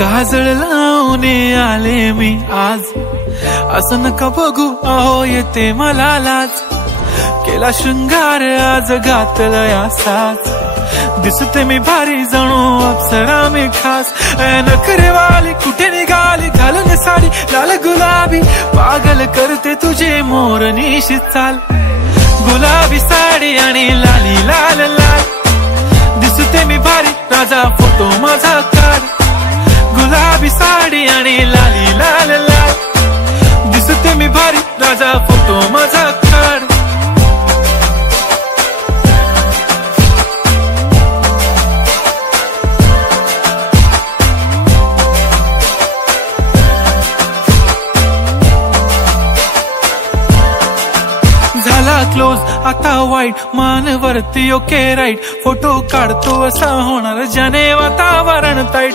काजळ लावून आले मी आज, असं नका बघू अहो येते मला लाज। केला शृंगार आज घातला साज, दिसते मी भारी जणू अप्सरा मी खास। नखरेवाली कुठे निघाली घालून साडी लाल गुलाबी, पागल करते तुझे मोरनीशी चाल। गुलाबी साडी आणि लाली लाल लाल, दिसते मी भारी राजा फोटो माझा काढ। गुलाबी साडी आणि लाली लाल लाल, दिसते मी भारी राजा फोटो माझा काढ। झाला क्लोज आता वाईट, मान वरती ओके राईट, फोटो काढतो असा होणार ज्याने वातावरण ताईट।